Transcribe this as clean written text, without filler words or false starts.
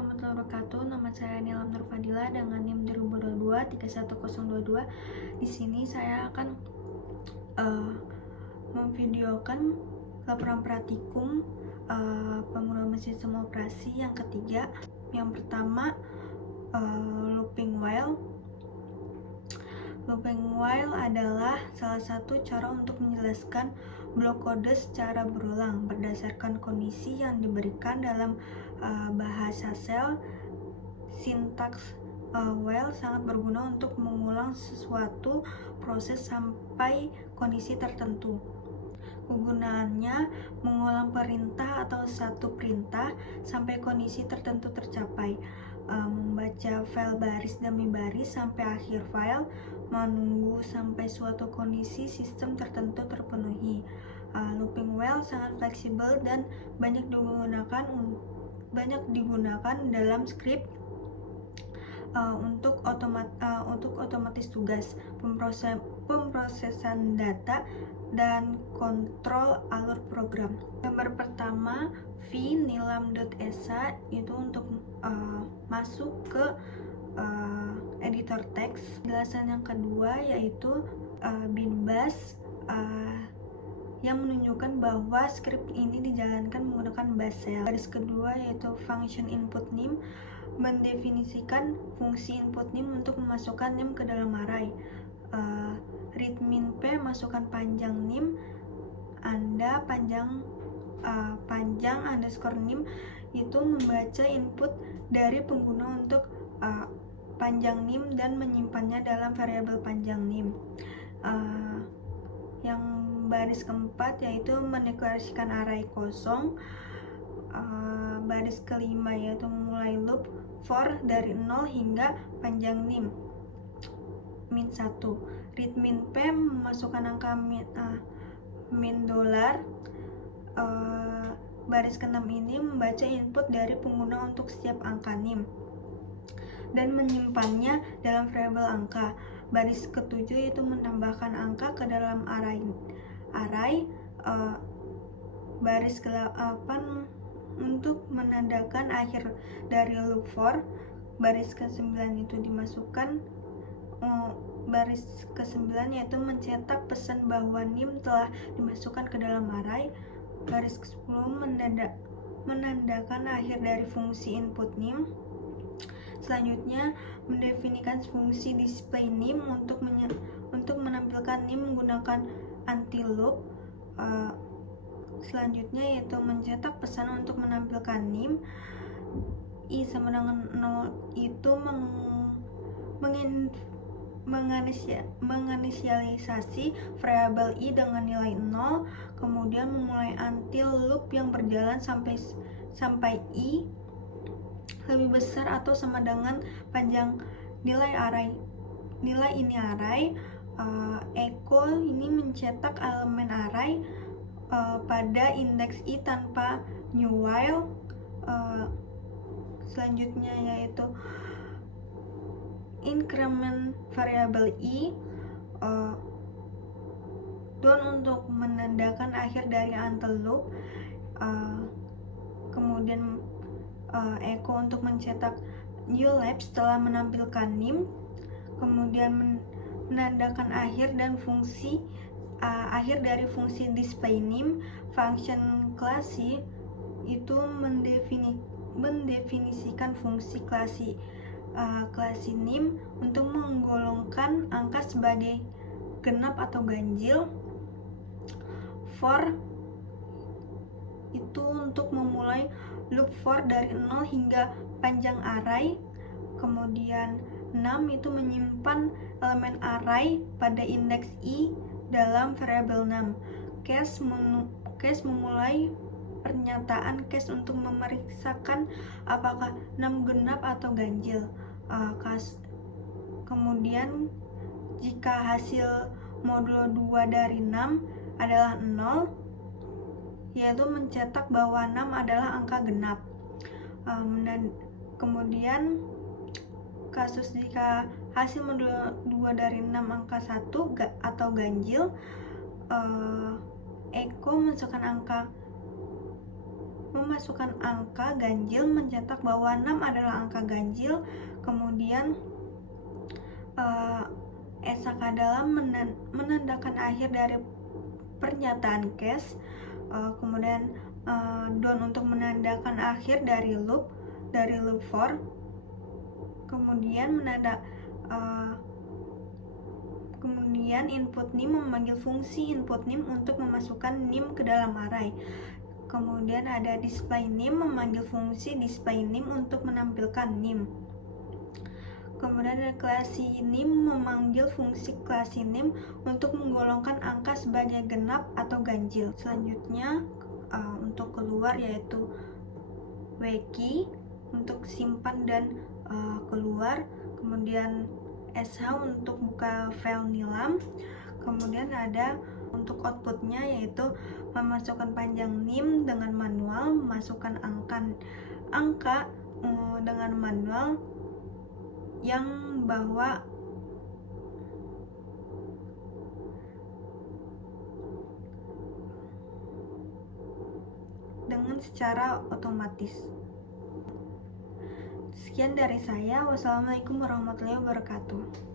warahmatullahi wabarakatuh. Nama saya Nilam Nurfadila dengan NIM 2022 31022. Di sini saya akan memvideokan laporan praktikum pemrograman sistem operasi yang ketiga. Yang pertama, looping while. Looping while adalah salah satu cara untuk menjelaskan blok kode secara berulang berdasarkan kondisi yang diberikan dalam bahasa shell. Sintaks while sangat berguna untuk mengulang sesuatu proses sampai kondisi tertentu. Kegunaannya mengulang perintah atau satu perintah sampai kondisi tertentu tercapai, membaca file baris demi baris sampai akhir file, menunggu sampai suatu kondisi sistem tertentu terpenuhi. Looping while sangat fleksibel dan banyak digunakan dalam script untuk otomatis tugas, pemrosesan data, dan kontrol alur program. Gambar pertama, v-nilam.esa itu untuk masuk ke editor teks. Penjelasan yang kedua yaitu binbash yang menunjukkan bahwa script ini dijalankan menggunakan bash shell. Garis kedua yaitu function input name mendefinisikan fungsi input name untuk memasukkan name ke dalam array. Readmin p masukkan panjang name, Anda panjang underscore name itu membaca input dari pengguna untuk panjang name dan menyimpannya dalam variabel panjang name. Yang baris keempat yaitu mendeklarasikan array kosong. Baris kelima yaitu memulai loop for dari 0 hingga panjang name min 1. Readmin p memasukkan angka min $. Baris ke-6 ini membaca input dari pengguna untuk setiap angka name dan menyimpannya dalam variabel angka. Baris ke-7 yaitu menambahkan angka ke dalam array. Baris ke-8 untuk menandakan akhir dari loop for. Baris ke-9 itu dimasukkan baris ke-9 yaitu mencetak pesan bahwa name telah dimasukkan ke dalam array. Baris ke-10 menandakan akhir dari fungsi input name. Selanjutnya mendefinisikan fungsi display name untuk menampilkan name menggunakan anti loop. Selanjutnya yaitu mencetak pesan untuk menampilkan name. I sama dengan 0 itu menginisialisasi variabel i dengan nilai 0, kemudian memulai until loop yang berjalan sampai i lebih besar atau sama dengan panjang nilai ini array. Echo ini mencetak elemen array pada indeks i tanpa new while. Selanjutnya yaitu increment variabel i, down untuk menandakan akhir dari until loop, kemudian echo untuk mencetak new lab setelah menampilkan name, kemudian menandakan akhir dan fungsi akhir dari fungsi display name. Function classy itu mendefinisikan fungsi classy name untuk menggolongkan angka sebagai genap atau ganjil. For itu untuk memulai loop for dari 0 hingga panjang array. Kemudian 6 itu menyimpan elemen array pada indeks i dalam variabel 6. Case memulai pernyataan case untuk memeriksakan apakah 6 genap atau ganjil. Kemudian jika hasil modulo 2 dari 6 adalah 0, yaitu mencetak bahwa 6 adalah angka genap. Dan kemudian kasus jika hasil modulo 2 dari 6 angka 1 atau ganjil, echo masukkan angka memasukkan angka ganjil, mencetak bahwa 6 adalah angka ganjil. Kemudian SHK adalah menandakan akhir dari pernyataan case. Kemudian don untuk menandakan akhir dari loop for. Kemudian kemudian input nim memanggil fungsi input nim untuk memasukkan nim ke dalam array. Kemudian ada display nim memanggil fungsi display nim untuk menampilkan nim. Kemudian ada klasi nim memanggil fungsi klasi nim untuk menggolongkan angka sebagai genap atau ganjil. Selanjutnya untuk keluar yaitu wkey untuk simpan dan keluar. Kemudian sh untuk buka file nilam. Kemudian ada untuk outputnya yaitu memasukkan panjang nim dengan manual, memasukkan angka dengan manual yang bawa dengan secara otomatis. Sekian dari saya. Wassalamualaikum warahmatullahi wabarakatuh.